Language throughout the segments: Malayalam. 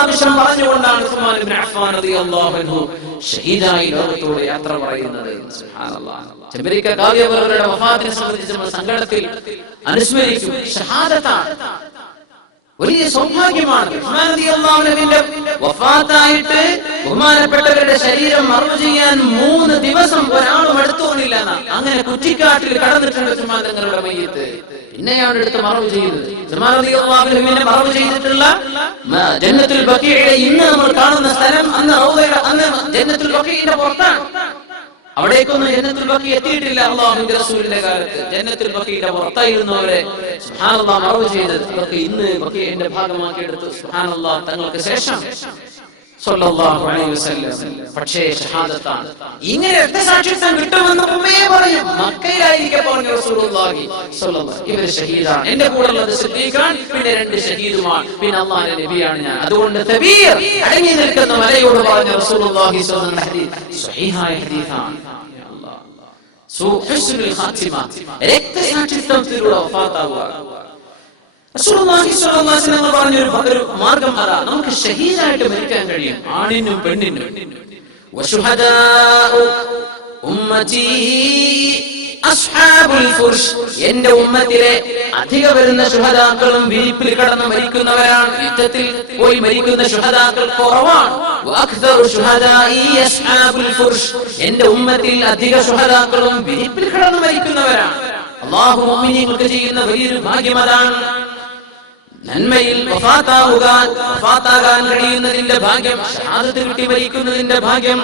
പ്രാവശ്യം പറഞ്ഞുകൊണ്ടാണ് ഉസ്മാൻ ഇബ്നു അഫ്ഫാൻ റളിയല്ലാഹു അൻഹു ഷഹീദായി ലോകത്തോട് യാത്ര പറയുന്നത്. സുബ്ഹാനല്ലാഹ്. ജബരീക ഖാദി അവരുടെ വഫാത്തിനെ സംബന്ധിച്ച് നമ്മൾ സങ്കടത്തിൽ അനുസ്മരിക്കും. ഷഹാദത്താണ്, വലിയ സൗഭാഗ്യമാണ്. ഉസ്മാൻ റളിയല്ലാഹു അൻഹുവിന്റെ വഫാത്തായിട്ട് ബഹുമാനപ്പെട്ടവരുടെ ശരീരം മറവ് ചെയ്യാൻ 3 ദിവസം ഒരാളും എടുത്തോന്നില്ല. അങ്ങനെ കുറ്റിക്കാട്ടിൽ കടന്നിട്ടുണ്ട് ഉസ്മാൻ തങ്ങളുടെ മയ്യിത്ത്. പിന്നെയാണ് എടുത്ത് മറവ് ചെയ്തത്. ഉസ്മാൻ റളിയല്ലാഹു അൻഹുവിനെ മറവ് ചെയ്തിട്ടുള്ള ജന്നത്തുൽ ബഖീഇലെ ഇന്ന് നമ്മൾ കാണുന്ന സ്ഥലം അന്ന് ജന്നത്തുൽ ബഖീഇന്റെ പുറത്താണ്. അവിടേക്കൊന്നും ജന്നത്തുൽ ബഖീ എത്തിയിട്ടില്ല അല്ലാഹുവിന്റെ റസൂലിന്റെ കാലത്ത്. ജന്നത്തുൽ ബഖീഇന്റെ പുറത്തായിരുന്നവരെ സുബ്ഹാനല്ലാഹ് മറവ് ചെയ്തത് അവർക്ക് ഇന്ന് ബഖീഇന്റെ ഭാഗമാക്കി എടുത്തു. സുബ്ഹാനല്ലാഹ്. തങ്ങൾക്ക് ശേഷം സ്വല്ലല്ലാഹു അലൈഹി വസല്ലം. പക്ഷേ ഷഹാദത്താണ്. ഇങ്ങനെ രക്തസാക്ഷിത്വം കിട്ടുമെന്ന് ഉമ്മയെ പറയും. മക്കയിലായിരിക്കെ പറഞ്ഞു റസൂലുള്ളാഹി സ്വല്ലല്ലാഹു. ഇവര് ഷഹീദാണ്, എന്റെ കൂടെ ഉള്ളത് സിദ്ദീഖാണ്, പിന്നെ 2 ഷഹീദുമാണ്, പിന്നെ അല്ലാഹുവിന്റെ നബിയാണ് ഞാൻ. അതുകൊണ്ട് തബീർ അടങ്ങി നിൽക്കുന്ന മലയോട് പറഞ്ഞു റസൂലുള്ളാഹി സ്വല്ലല്ലാഹു അലൈഹി വസല്ലം. സ്വഹീഹായ ഹദീസാണ്. ഹുസ്നുൽ ഖാത്തിമ, രക്തസാക്ഷിത്വത്തിലൂടെ വഫാത്താവുക. റസൂലുള്ളാഹി സ്വല്ലല്ലാഹു അലൈഹി വസല്ലം പറഞ്ഞ ഒരു മാർഗ്ഗം അതാ. നമുക്ക് ഷഹീദായിട്ട് മരിക്കാൻ കഴിയും, ആണിനും പെണ്ണിനും. വശുഹദാഉ ഉമ്മതി അസ്ഹാബുൽ ഫുർഷ്, എന്റെ ഉമ്മത്തിലെ അധിക വരുന്ന ശുഹദാക്കളും വിരിപ്പിൽ കിടന്ന് മരിക്കുന്നവരാണ്. യുദ്ധത്തിൽ പോയി മരിക്കുന്ന ശുഹദാക്കൾ കുറവാണ്. വഅക്തറു ശുഹദാഇ അസ്ഹാബുൽ ഫുർഷ്, എന്റെ ഉമ്മത്തിൽ അധിക ശുഹദാക്കളും വിരിപ്പിൽ കിടന്ന് മരിക്കുന്നവരാണ്. അല്ലാഹു മുഅ്മിനീങ്ങൾക്ക് ചെയ്യുന്ന വലിയൊരു ഭാഗ്യം അതാണ്. നന്മയിൽ വഫാത്താകാൻ കഴിയുന്നതിന്റെ ഭാഗ്യം, ഷഹാദത്ത് കിട്ടി മരിക്കുന്നതിന്റെ ഭാഗ്യം.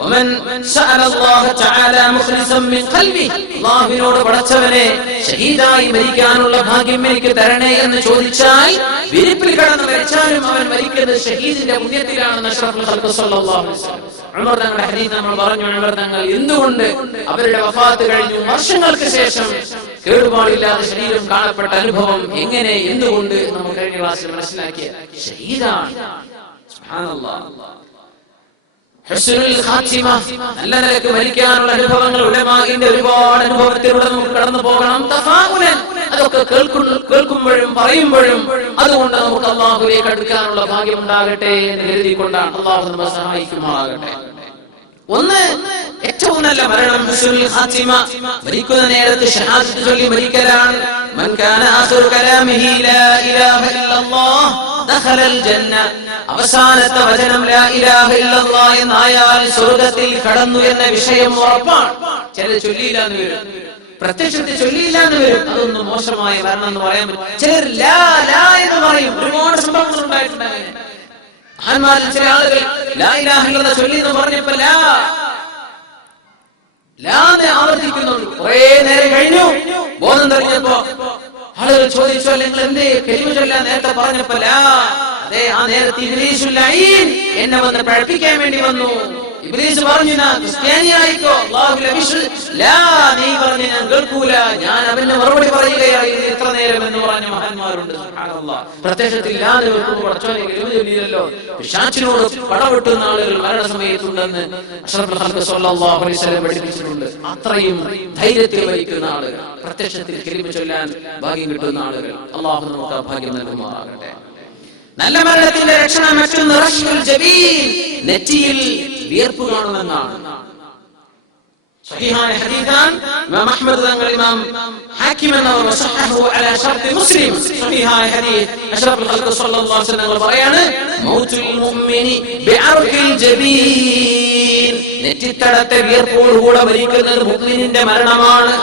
വമൻ സഅലല്ലാഹു തആല മുഖ്ലിസൻ മിൻ ഖൽബി, അല്ലാഹുവിനോട് പടച്ചവനെ ഷഹീദായി മരിക്കാനുള്ള ഭാഗ്യം എനിക്ക് തരണേ എന്ന് ചോദിച്ചാൽ വിരിപ്പിൽ കിടന്ന് മരിച്ചാലും അവൻ മരിക്കുന്നത് ഷഹീദിന്റെ പുണ്യത്തിലാണെന്ന് അഷ്റഫുൽ ഖൽഖ് സ്വല്ലല്ലാഹു അലൈഹി വസല്ലം. ഉമർ തങ്ങളുടെ ഹദീസ് നമ്മൾ പറഞ്ഞു. ഉമർ തങ്ങൾ എന്തുകൊണ്ട് അവരുടെ വഫാത്ത് കഴിഞ്ഞു വർഷങ്ങൾക്ക് ശേഷം കേടുപാടില്ലാതെ ശരീരം കാണപ്പെട്ട അനുഭവം എങ്ങനെ, എന്തുകൊണ്ട് നമ്മൾ കഴിഞ്ഞ ക്ലാസ്സിൽ മനസ്സിലാക്കിയ ഷഹീദാണ്. സുബ്ഹാനല്ലാഹ്. ഹുസ്നുൽ ഖാത്തിമ, നല്ല നിലക്ക് മരിക്കാനുള്ള അനുഭവങ്ങൾ ഉലമാഇന്റെ ഒരുപാട് അനുഭവത്തിലൂടെ നമുക്ക് കടന്നു പോകണം. തഫാഉലൻ, അതൊക്കെ കേൾക്കുമ്പോഴും പറയുമ്പോഴും അതുകൊണ്ട് നമുക്ക് അല്ലാഹുവിലേക്ക് അടുക്കാനുള്ള ഭാഗ്യം ഉണ്ടാകട്ടെ എന്ന് കരുതിക്കൊണ്ടാണ്. അല്ലാഹു നമ്മെ സഹായിക്കുമാറാകട്ടെ. ഒന്ന്, ഏറ്റവും നല്ല മരണം ഹുസ്നുൽ ഖാത്തിമ, മരിക്കുന്ന നേരത്ത് ഷഹാദത്ത് ചൊല്ലി മരിക്കലാണ്. മൻ കാന ആഖിറു കലാമിഹി ലാ ഇലാഹ ഇല്ലല്ലാഹ് ദഖലൽ ജന്ന, അവസാനത്തെ വചനം ലാ ഇലാഹ ഇല്ലല്ലാഹ് എന്നായാൽ സ്വർഗ്ഗത്തിൽ കടന്നു എന്ന വിഷയം ഉറപ്പാണ്. ചില ചൊല്ലിയില്ലാന്ന് വരും, പ്രത്യക്ഷത്തിൽ ചൊല്ലിയില്ലാന്ന് വരും. അതൊന്നും മോശമായ മരണം എന്ന് പറയാൻ പറ്റും. ചിലർ ലാ ലാ എന്ന് പറയും. ഒരുപാട് സംഭവങ്ങൾ ഉണ്ടായിട്ടുണ്ട്. മഹാന്മാരിൽ ചില ആളുകൾ ലാ ഇലാഹ ഇല്ലല്ലാഹ് ചൊല്ലി എന്ന് പറഞ്ഞപ്പോ ലാന്ന് ആവർത്തിക്കുന്നുണ്ട്. കുറേ നേരം കഴിഞ്ഞു, ബോധം തെളിഞ്ഞപ്പോ ആളുകൾ ചോദിച്ചു, നിങ്ങൾ എന്തേ കലിമ ചൊല്ലാൻ നേരത്തെ പറഞ്ഞപ്പോ അതെ, ആ നേരത്തെ ഇബ്ലീസുൽ ലഈൻ എന്നെ വന്ന് പഴപ്പിക്കാൻ വേണ്ടി വന്നു. ഇബ്ലീസ് പറഞ്ഞു, ഞാൻ ക്രിസ്ത്യാനിയായിക്കോ. നീ പറഞ്ഞു ഞാൻ കേൾക്കൂല, ഞാൻ അവന് മറുപടി പറയുകയായിരുന്നു ഇത്ര നേരം എന്ന് പറഞ്ഞ മഹാന്മാരുണ്ട്. സുബ്ഹാനല്ലാഹ്. പ്രത്യക്ഷത്തിൽ ഇല്ലാതെ വെക്കുമ്പോൾ പിശാചിനോട് പടവെട്ടുന്ന ആളുകൾ മരണസമയത്തുണ്ടെന്ന് അഷ്റഫുൽ ഖൽഖ് സ്വല്ലല്ലാഹു അലൈഹി വസല്ലം പഠിപ്പിച്ചിട്ടുണ്ട്. അത്രയും ധൈര്യത്തിൽ വഹിക്കുന്ന ആളുകൾ, പ്രത്യക്ഷത്തിൽ കലിമ ചൊല്ലാൻ ഭാഗ്യം കിട്ടുന്ന ആളുകൾ. അല്ലാഹു നമുക്ക് ആ ഭാഗ്യം നൽകുമാറാകട്ടെ. നല്ല മരണത്തിന്റെ രക്ഷണ മറ്റൊന്ന് റശ്മുൽ ജബീൻ, നെറ്റിയിൽ വിയർപ്പ് കാണുമെന്നാണ്. സഹീഹായ ഹദീസാൻ. ഇമാം അഹ്മദ് തങ്ങൾ, ഇമാം ഹാക്കിം എന്നിവർ വസഹഹു അലാ ശർത്ത് മുസ്ലിം. സഹീഹായ ഹദീസ്. അഷ്റഫുൽ ഖൽഖ് സ്വല്ലല്ലാഹു അലൈഹി വസല്ലം പറയാണ്, മൗതുൽ മുഅ്മിനി ബിഅർഖിൽ ജബീൻ, നെറ്റിത്തടത്തെ വിയർപ്പോടുകൂടെ മരിക്കുന്നത് മുഅ്മിനിന്റെ മരണമാണ്.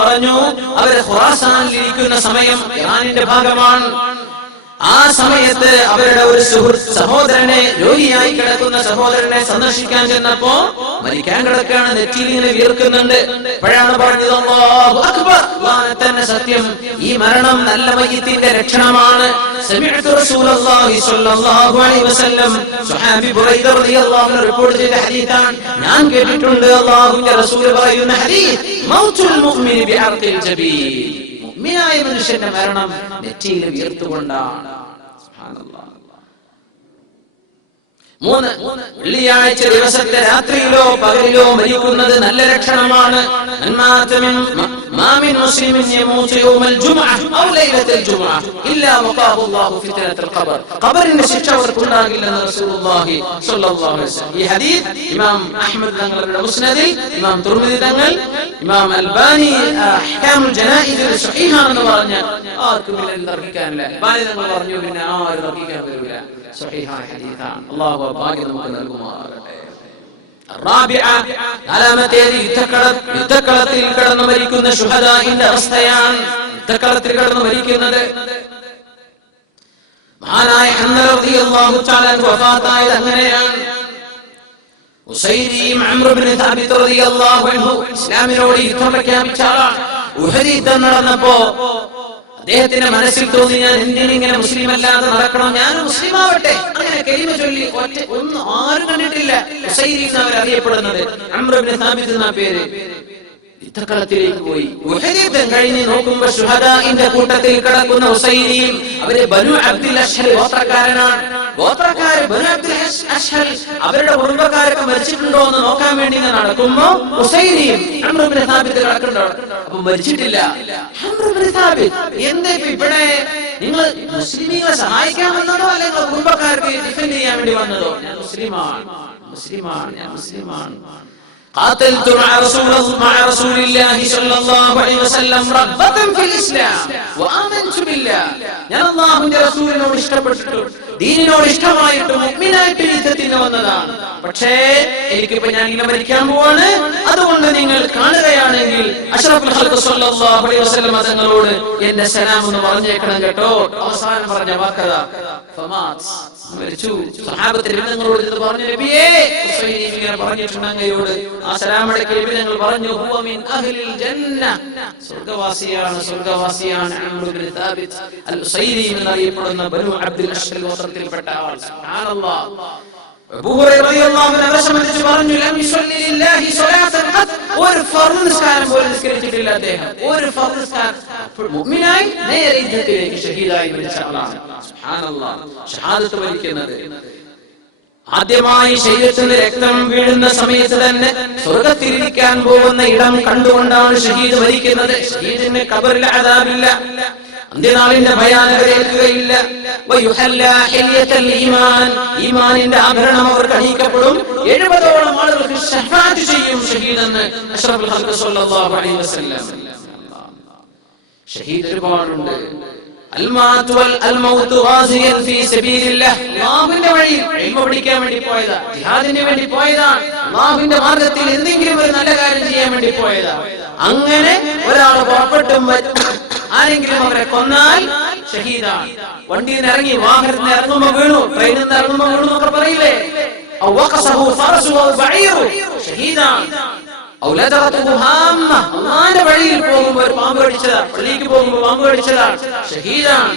പറഞ്ഞു, അവര് ഖുറാസാനിൽ ഇരിക്കുന്ന സമയം ഇറാനിന്റെ ഭാഗമാണ്. ആ സമയത്ത് അവരുടെ ഒരു സഹോദരനെ, രോഗിയായി കിടക്കുന്ന സഹോദരനെ സന്ദർശിക്കാൻ ചെന്നപ്പോ മരിക്കാൻ കിടക്കാണ്, നെറ്റിയിൽ ഇങ്ങനെ വീർക്കുന്നുണ്ട്. അപ്പോഴാണ് പറഞ്ഞത്, അല്ലാഹു അക്ബർ, അല്ലാഹു തന്നെ സത്യം, ഈ മരണം നല്ല മയ്യിത്തിന്റെ ലക്ഷണമാണ്. സമിഅ്തു റസൂലുള്ളാഹി സ്വല്ലല്ലാഹു അലൈഹി വസല്ലം, സ്വഹാബി ബുറൈദ റളിയല്ലാഹു അൻഹു റിപ്പോർട്ട് ചെയ്ത ഹദീസാണ്. ഞാൻ കേട്ടിട്ടുണ്ട് അല്ലാഹുവിന്റെ റസൂൽ പറയുന്ന ഹദീസ്, മൗതുൽ മുഅ്മിനി ബിഅർഖിൽ ജബീൻ, മുഅ്മിനായ മനുഷ്യന്റെ മരണം നെറ്റിയിൽ വീർത്തുകൊണ്ടാണ്. സുബ്ഹാനല്ലാഹ്. 3 വെള്ളിയാഴ്ച ദിവസത്തെ രാത്രിയിലോ പകലിലോ മരിക്കുന്നത് നല്ല ലക്ഷണമാണ്. മാമിൻ മുസ്ലിമിൻ യമൂതു യൗമൽ ജുമുഅ ഔ ലൈലത്തുൽ ജുമുഅ ഇല്ലാ വഖാഹു അല്ലാഹു ഫിത്നത്തുൽ ഖബർ. ഖബറിന്റെ ശിക്ഷ അവർക്ക് ഉണ്ടാകില്ലെന്ന് റസൂലുള്ളാഹി സ്വല്ലല്ലാഹു അലൈഹി വസല്ലം. ഈ ഹദീസ് ഇമാം അഹ്മദ് തങ്ങളുടെ മുസ്നദിൽ, ഇമാം തുർമിദി തങ്ങൾ, ഇമാം അൽബാനി അഹ്കാമുൽ ജനായിസിൽ സ്വഹീഹാണെന്ന് പറഞ്ഞ ആർക്കും തർക്കിക്കാനില്ല. അൽബാനി തങ്ങൾ പറഞ്ഞു പിന്നെ ആരും തർക്കിക്കാൻ വരില്ല, സ്വഹീഹായ ഹദീസാണ്. അല്ലാഹു ഭാഗ്യം നമുക്ക് നൽകുമാറാകട്ടെ. യുദ്ധക്കളത്തിൽ കിടന്നു മരിക്കുന്ന ശുഹദാഇന്റെ അവസ്ഥയാണ്. യുദ്ധക്കളത്തിൽ കിടന്നു മരിക്കുന്നത് മഹാനായ ഹംദ റളിയല്ലാഹു തആല വഫാത്തായത് അങ്ങനെയാണ്. ഉസൈരിയും അംർ ഇബ്നു സാബിത് റളിയല്ലാഹു അൻഹു ഇസ്ലാമിനോട് യുദ്ധം പ്രഖ്യാപിച്ച ആളാണ്. ഉഹദ് യുദ്ധം നടന്നപ്പോ അദ്ദേഹത്തിന്റെ മനസ്സിൽ തോന്നി, ഞാൻ എന്തിനിങ്ങനെ മുസ്ലിം അല്ലാതെ നടക്കണം, ഞാൻ മുസ്ലിം ആവട്ടെ. അങ്ങനെ കലിമ ചൊല്ലി ഒന്നും ആരും കണ്ടിട്ടില്ല. ഉസൈരി എന്നവർ അറിയപ്പെടുന്നത്, അംർ ഇബ്നു സാബിത് എന്ന പേര്. യുദ്ധക്കളത്തിലേക്ക് പോയി. ഉഹദ് യുദ്ധം കഴിഞ്ഞ് നോക്കുമ്പോ ശുഹദാഇന്റെ കൂട്ടത്തിൽ കിടക്കുന്ന ഉസൈരിയും അവര് ബനു അബ്ദുൽ അശ്ഹൽ ഗോത്രക്കാരനാണ്. ഗോത്രക്കാര് ബനു അബ്ദുൽ അശ്ഹൽ അവരുടെ കുടുംബക്കാരൊക്കെ മരിച്ചിട്ടുണ്ടോ എന്ന് നോക്കാൻ വേണ്ടി നടക്കുമ്പോ ഉസൈരിയും അംർ ഇബ്നു സാബിത് കിടക്കുന്നുണ്ടോ. അപ്പൊ മരിച്ചിട്ടില്ല. അംർ ഇബ്നു സാബിത്, എന്താ ഇവിടെ നിങ്ങൾ മുസ്ലിമീങ്ങളെ സഹായിക്കാൻ വന്നതോ അല്ലെങ്കിൽ കുടുംബക്കാർക്ക് ഡിഫെൻഡ് ചെയ്യാൻ വേണ്ടി വന്നതോ? ഞാൻ മുസ്ലിമാണ്, ഞാൻ മുസ്ലിമാണ്. قاتلت مع رسول الله صلى الله عليه وسلم رغبة في الإسلام وآمنت بالله. ഞാൻ അല്ലാഹുവിന്റെ റസൂലിനോട് ഇഷ്ടപ്പെട്ടിട്ടും ദീനിനോട് ഇഷ്ടമായിട്ടും മുഅ്മിനായിട്ട് യുദ്ധത്തിന് വന്നതാണ്. പക്ഷേ എനിക്കിപ്പോ ഞാൻ ഇങ്ങനെ മരിക്കാൻ പോവാണ്. അതുകൊണ്ട് നിങ്ങൾ കാണുകയാണെങ്കിൽ അഷ്റഫുൽ ഖൽഖ് സ്വല്ലല്ലാഹു അലൈഹി വസല്ലം തങ്ങളോട് എന്റെ സലാം ഒന്ന് പറഞ്ഞേക്കണം കേട്ടോ. അവസാനം പറഞ്ഞ വാക്കതാ ഫമാത്, മരിച്ചു. സഹാബത്തിൽ തങ്ങളോട് ഇത് പറഞ്ഞു, നബിയേ ഉസൈരി ഇങ്ങനെ പറഞ്ഞിട്ടുണ്ട് അങ്ങയോട്. ആ സലാം അടക്കി നബി തങ്ങൾ പറഞ്ഞു, ഹുവ മിൻ അഹ്ലിൽ ജന്ന, സ്വർഗ്ഗവാസിയാണ്, സ്വർഗ്ഗവാസിയാണ് അംർ ഇബ്നു സാബിത് അൽ ഉസൈരി എന്നറിയപ്പെടുന്ന ബനു അബ്ദുൽ അശ്ഹൽ ഗോത്രത്തിൽപ്പെട്ട ആൾ. സുബ്ഹാനല്ലാഹ്. അബൂ ഹുറൈറ റളിയല്ലാഹു അൻഹു അവരെ സംബന്ധിച്ച് പറഞ്ഞു, ലം യുസല്ലി ലില്ലാഹി സ്വലാത്തൻ ഖത്ത്, ഒരു ഫർദ് നിസ്കാരം പോലും നിസ്കരിച്ചിട്ടില്ല അദ്ദേഹം. ഒരു ഫർദ് നിസ്കാരം. മുഅ്മിനായി നേരെ യുദ്ധത്തിലേക്ക് ഷഹീദായി മരിച്ച ആളാണ്. സുബ്ഹാനല്ലാഹ്. ഷഹാദത്ത് വരിക്കുന്നത് ആദ്യമായി ശരീരത്തിൽ രക്തം വീഴുന്ന സമയത്ത് തന്നെ സ്വർഗ്ഗത്തിലിരിക്കാൻ പോകുന്ന ഇടം കണ്ടുകൊണ്ടാണ് ഷഹീദ് മരിക്കുന്നത്. ഷഹീദിന് ഖബറിൽ അദാബില്ല, അന്ത്യനാളിന്റെ ഭയാനകരേൽക്കുകയില്ല. ഈമാനിന്റെ ആഭരണം അവർക്ക് അണിയിക്കപ്പെടും. 70ഓളം ആളുകൾക്ക് ശഫാഅത്ത് ചെയ്യും ഷഹീദെന്ന് അഷ്റഫുൽ ഖൽഖ് സ്വല്ലല്ലാഹു അലൈഹി വസല്ലം. ഷഹീദ് ഒരുപാടുണ്ട്. അൽമൗതു ഗാസിയൻ ഫീ സബീലില്ലാഹ്, അല്ലാഹുവിന്റെ വഴിയിൽ ഇൽമ പഠിക്കാൻ വേണ്ടി പോയതാ, ജിഹാദിന് വേണ്ടി പോയതാണ്, അല്ലാഹുവിന്റെ മാർഗ്ഗത്തിൽ എന്തെങ്കിലും ഒരു നല്ല കാര്യം ചെയ്യാൻ വേണ്ടി പോയതാ. അങ്ങനെ ഒരാൾ പുറപ്പെട്ടും ആരെങ്കിലും അവരെ കൊന്നാൽ ഷഹീദാണ്. വണ്ടിയിൽ നിന്ന് ഇറങ്ങി, വാഹനത്തിൽ നിന്ന് ഇറങ്ങുമ്പോ വീണു, ട്രെയിനിൽ നിന്ന് ഇറങ്ങുമ്പോ വീണു എന്നൊക്കെ പറയില്ലേ, ഷഹീദാണ്. അള്ളാന്റെ വഴിയിൽ പോകുമ്പോൾ ഒരു പാമ്പ് കടിച്ചതാണ്, പള്ളിക്ക് പോകുമ്പോൾ പാമ്പ് കടിച്ചതാണ്, ഷഹീദാണ്.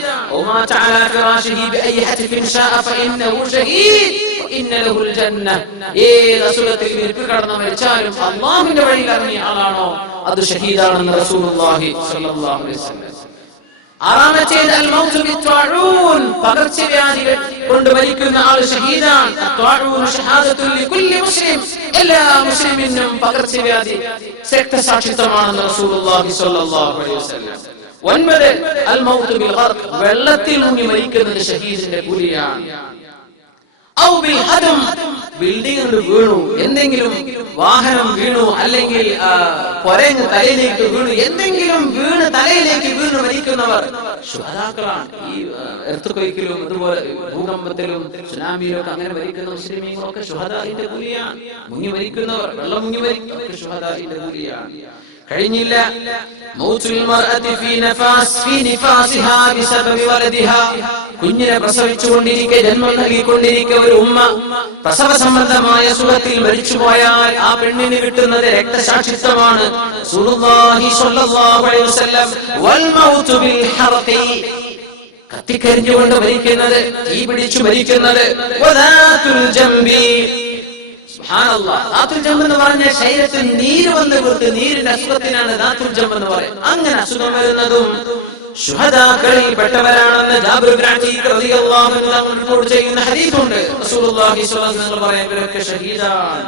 ഏത് അസുഖത്തിൽ ഇരിപ്പ് കടന്ന് മരിച്ചാലും അള്ളാഹുവിന്റെ വഴിയിൽ ഇറങ്ങിയ ആളാണോ അത് ഷഹീദാണെന്ന് റസൂലുള്ളാഹി സ്വല്ലല്ലാഹു അലൈഹി വസല്ലം. ആറാമത്തേത് അൽ-മൗതു ബിത്വാഊൻ, പകർച്ചവ്യാധികൾ കൊണ്ട് മരിക്കുന്ന ആൾ ഷഹീദാണ്. അത്വാഊൻ ഷഹാദത്തുൽ ലികുല്ലി മുസ്ലിം, എല്ലാ മുസ്ലിമിനും പകർച്ചവ്യാധി രക്തസാക്ഷിത്വമാണെന്ന് റസൂലുള്ളാഹി സ്വല്ലല്ലാഹു അലൈഹി വസല്ലം. 9 അൽ-മൗതു ബിൽ ഗർഖ്, വെള്ളത്തിൽ മുങ്ങി മരിക്കുന്നത് ഷഹീദിന്റെ കൂലിയാണ്. ഔ ബിൽ ഹദം, ബിൽഡിംഗ് വീണു, എന്തെങ്കിലും വാഹനം വീണു, അല്ലെങ്കിൽ പൊരങ്ങ് തലയിലേക്ക് വീണു, എന്തെങ്കിലും വീണ് തലയിലേക്ക് വീണു മരിക്കുന്നവർ ശുഹദാക്കളാണ്. ഈ എർത്തുകൊയ്ക്കിലും അതുപോലെ ഭൂകമ്പത്തിലും സുനാമിയിലും ഒക്കെ അങ്ങനെ മരിക്കുന്ന മുസ്ലിമീങ്ങളൊക്കെ ശുഹദാഇന്റെ കൂലിയാണ്. മുങ്ങി മരിക്കുന്നവർ, വെള്ളം മുങ്ങി മരിക്കുന്നവർ ശുഹദാഇന്റെ കൂലിയാണ്. കഴിഞ്ഞില്ല, കുഞ്ഞിനെ പ്രസവിച്ചുകൊണ്ടിരിക്കെ, ജന്മം നൽകിക്കൊണ്ടിരിക്കെ ഒരു ഉമ്മ പ്രസവ സംബന്ധമായ സുഖത്തിൽ മരിച്ചുപോയാൽ ആ പെണ്ണിന് കിട്ടുന്നത് രക്തസാക്ഷിത്വമാണ്. റസൂലുള്ളാഹി സ്വല്ലല്ലാഹു അലൈഹി വസല്ലം വൽ മൗതു ബിൽ ഹറഖി, കത്തിക്കരിഞ്ഞുകൊണ്ട് മരിക്കുന്നത്, തീ പിടിച്ചു മരിക്കുന്നത്. വദാതുൽ ജംബി, സുബ്ഹാനല്ലാഹ്, ദാത്തുൽ ജംബ് എന്ന് പറഞ്ഞ ശരീരത്തിൽ നീര് വന്ന് വീർത്ത് നീരിന്റെ അസുഖത്തിനാണ് ദാത്തുൽ ജംബ് എന്ന് പറയുന്നത്. അങ്ങനെ അസുഖം വരുന്നതും ശുഹദാക്കളിൽ പെട്ടവരാണെന്ന് ജാബിർ ഇബ്നു അതീഖ് റളിയല്ലാഹു അൻഹു റിപ്പോർട്ട് ചെയ്യുന്ന ഹദീസുണ്ട്. റസൂലുള്ളാഹി സ്വല്ലല്ലാഹു അലൈഹി വസല്ലം പറയാൻ ഇവരൊക്കെ ഷഹീദാണ്.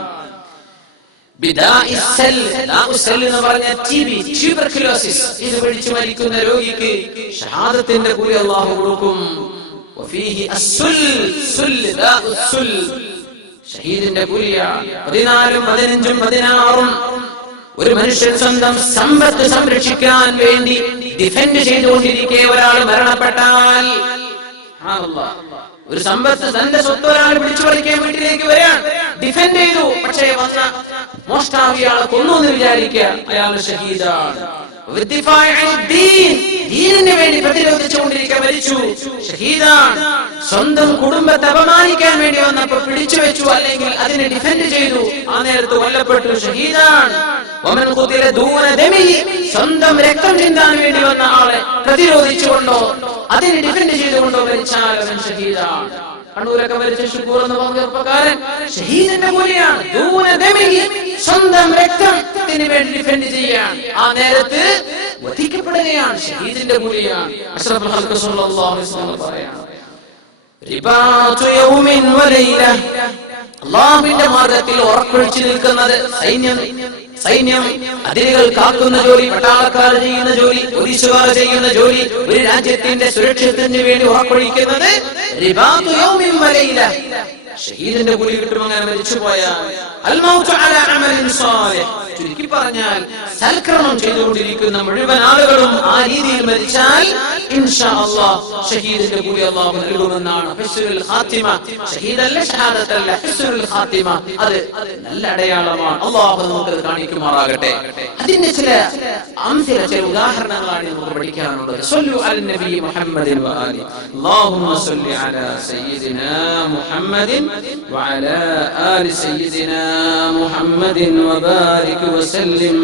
എന്ന് പറഞ്ഞ ടിബി, ട്യൂബർകുലോസിസ്, ഇത് പിടിച്ചു മരിക്കുന്ന രോഗിക്ക് ഷഹാദത്തിന്റെ കൂലി അല്ലാഹു കൊടുക്കും. വഫീഹി അസ്സുൽ, ഷഹീദിന്റെ കൂലിയാണ്. 14, 15, 16 ഒരു മനുഷ്യൻ സ്വന്തം സമ്പത്ത് സംരക്ഷിക്കാൻ വേണ്ടി ഡിഫെൻഡ് ചെയ്തുകൊണ്ടിരിക്കെ ഒരാൾ മരണപ്പെട്ടാൽ, ഒരു സമ്പത്ത്, തന്റെ സ്വത്ത് ഒരാൾ പിടിച്ചു പറിക്കാൻ വീട്ടിലേക്ക് വരാൻ ഡിഫെൻഡ് ചെയ്തു, പക്ഷേ വന്ന മോഷ്ടാവ് ഇയാളെ കൊന്നു എന്ന് വിചാരിക്കുക, അയാൾ ഷഹീദാണ്. ദീനിന് വേണ്ടി പ്രതിരോധിച്ചുകൊണ്ടിരിക്കാൻ മരിച്ചു, ഷഹീദാണ്. സ്വന്തം കുടുംബത്തെ അപമാനിക്കാൻ വേണ്ടി വന്നപ്പോൾ പിടിച്ചു വെച്ചു, അല്ലെങ്കിൽ അതിനെ ഡിഫെൻഡ് ചെയ്തു, ആ നേരത്ത് കൊല്ലപ്പെട്ടു, ഷഹീദാണ്. സ്വന്തം രക്തം ചിന്താൻ വേണ്ടി വന്ന ആളെ പ്രതിരോധിച്ചുകൊണ്ടോ അതിനെ ഡിഫെൻഡ് ചെയ്തുകൊണ്ടോ മരിച്ചാൽ അവൻ ഷഹീദാണ്. കണ്ണൂരൊക്കെ മരിച്ച ഷുക്കൂർ എന്ന ചെറുപ്പക്കാരൻ ഷഹീദിന്റെ കൂലിയാണ്. സ്വന്തം രക്തത്തിന് വേണ്ടി ഡിഫെൻഡ് ചെയ്യാൻ ആ നേരത്ത് വധിക്കപ്പെടുകയാണ്, ഷഹീദിന്റെ കൂലിയാണ്. അഷ്റഫുൽ ഖൽഖ് സ്വല്ലല്ലാഹു അലൈഹി വസല്ലം പറയാണ്, റിബാതു യൗമിൻ വലൈല, അല്ലാഹുവിന്റെ മാർഗ്ഗത്തിൽ ഉറക്കൊഴിച്ചു നിൽക്കുന്നത് സൈന്യം, അതിരുകൾ കാക്കുന്ന ജോലി പട്ടാളക്കാർ ചെയ്യുന്ന ജോലി, പോലീസുകാർ ചെയ്യുന്ന ജോലി, ഒരു രാജ്യത്തിന്റെ സുരക്ഷിതത്തിന് വേണ്ടി ഉറക്കൊഴിക്കുന്നത് റിബാതു യൗമിൻ വലൈല, ഷഹീദിന്റെ കൂലി കിട്ടും. അങ്ങനെ മരിച്ചുപോയാൽ ചുരുക്കി പറഞ്ഞാൽ സൽക്കർമ്മം ചെയ്തുകൊണ്ടിരിക്കുന്ന മുഴുവൻ ആളുകളും ആ രീതിയിൽ മരിച്ചാൽ ഇൻഷാ അല്ലാഹ് ഷഹീദിന്റെ കൂലി അല്ലാഹു നൽകുമെന്നാണ്. ഹുസ്നുൽ ഖാത്തിമ, ഷഹീദല്ല ഷഹാദത്തല്ല, ഹുസ്നുൽ ഖാത്തിമ, അത് നല്ല അടയാളമാണ്. അല്ലാഹു നമുക്ക് കാണിക്കുമാറാകട്ടെ. അതിന്റെ ചില ഉദാഹരണങ്ങളാണ് നമുക്ക് പഠിക്കാനുള്ളത്. സ്വല്ലു അലൻ നബി മുഹമ്മദിൻ വആലി, അല്ലാഹുമ്മ സ്വല്ലി അലാ സയ്യിദിനാ മുഹമ്മദിൻ വഅലാ ആലി സയ്യിദിനാ മുഹമ്മദിൻ വബാരിക് വസല്ലിം.